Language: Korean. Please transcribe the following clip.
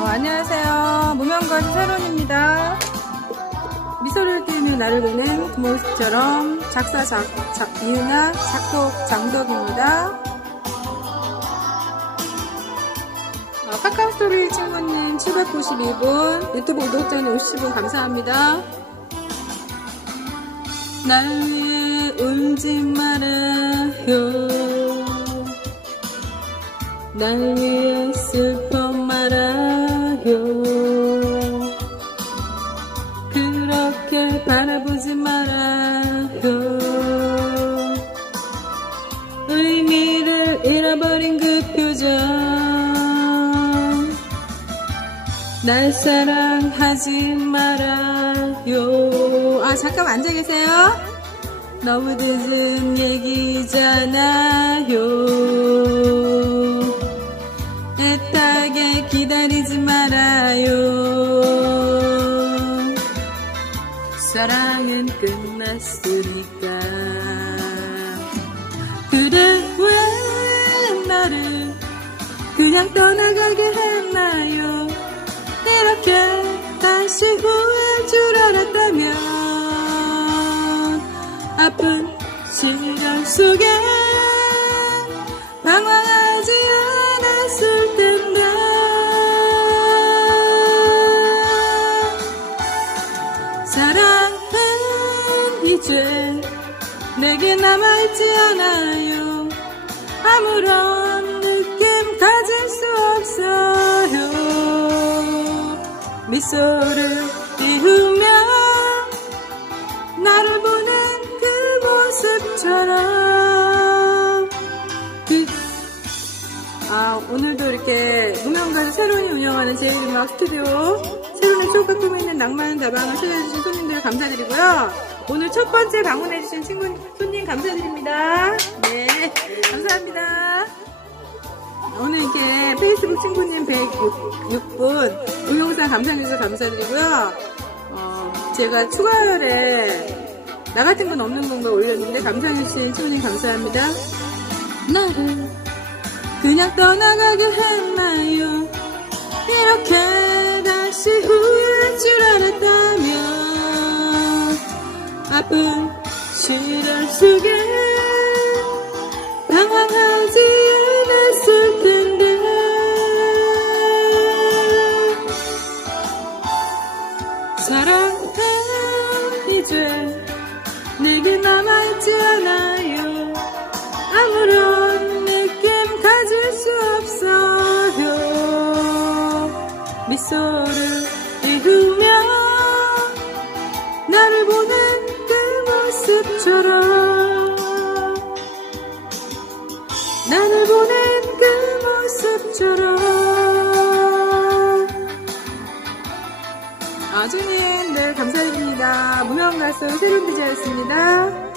어, 안녕하세요. 무명가수 세론입니다. 미소를 띠는 나를 보는 그 모습처럼 작사, 작, 작, 이은아, 작곡, 장덕입니다. 어, 카카오스토리 친구님 792분, 유튜브 구독자님 50분 감사합니다. 날 위해 울지 말아요. 날 위해 날 사랑하지 말아요. 아 잠깐 앉아 계세요. 너무 늦은 얘기잖아요. 애타게 기다리지 말아요. 사랑은 끝났으니까. 그래 왜 나를 그냥 떠나가게 했나요 속에 방황하지 않았을 텐데. 사랑은 이제 내게 남아있지 않아요. 아무런 느낌 가질 수 없어요. 미소를 띄우며 운영하는 제일음악 스튜디오 새로운 추억과 꿈이 있는 낭만 다방을 찾아주신 손님들 감사드리고요. 오늘 첫 번째 방문해주신 친구, 손님 감사드립니다. 네, 감사합니다. 오늘 이렇게 페이스북 친구님 106분 동영상 감상해주셔서 감사드리고요. 어, 제가 추가열에 나 같은 건 없는 건가 올렸는데 감상해주신 친구님 감사합니다. 나를 그냥 떠나가게 했나요? 이렇게 다시 후회 보는 그 모습처럼 나를 보는 그 모습처럼. 아주님 네 감사드립니다. 무명가수 세륜 디자였습니다